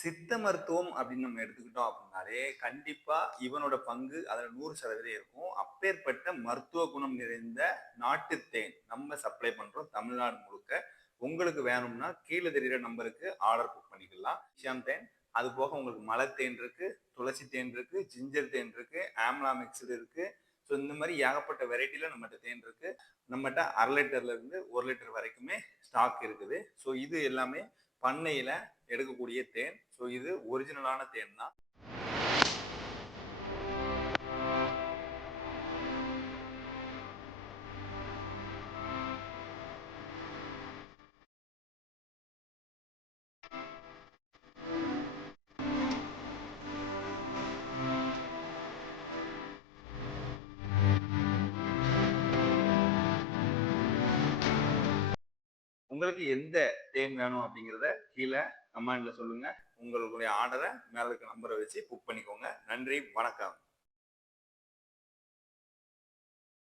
சித்த மருத்துவம் அப்படின்னு நம்ம எடுத்துக்கிட்டோம் அப்படின்னாலே, கண்டிப்பா இவனோட பங்கு அதுல 100% இருக்கும். அப்பேற்பட்ட மருத்துவ குணம் நிறைந்த நாட்டு தேன் நம்ம சப்ளை பண்றோம் தமிழ்நாடு முழுக்க. உங்களுக்கு வேணும்னா கீழ தெரியிற நம்பருக்கு ஆர்டர் புக் பண்ணிக்கலாம். ஷியாம் தேன். அது போக உங்களுக்கு மலர் தேன் இருக்கு, துளசி தேன் இருக்கு, ஜிஞ்சர் தேன் இருக்கு, ஆம்லா மிக்ஸ்டு இருக்கு. ஸோ இந்த மாரி ஏகப்பட்ட வெரைட்டில நம்மட்ட தேன் இருக்கு. நம்மட்ட 1/2 லிட்டர்ல இருந்து 1 லிட்டர் வரைக்குமே ஸ்டாக் இருக்குது. ஸோ இது எல்லாமே பண்ணையில எடுக்கக்கூடிய தேன். ஸோ இது ஒரிஜினலான தேன் தான். உங்களுக்கு எந்த தேன் வேணும் அப்படிங்கிறத கீழ கமெண்ட்ல சொல்லுங்க. உங்களுடைய ஆர்டரை மேல இருக்க நம்பரை வச்சு புக் பண்ணிக்கோங்க. நன்றி, வணக்கம்.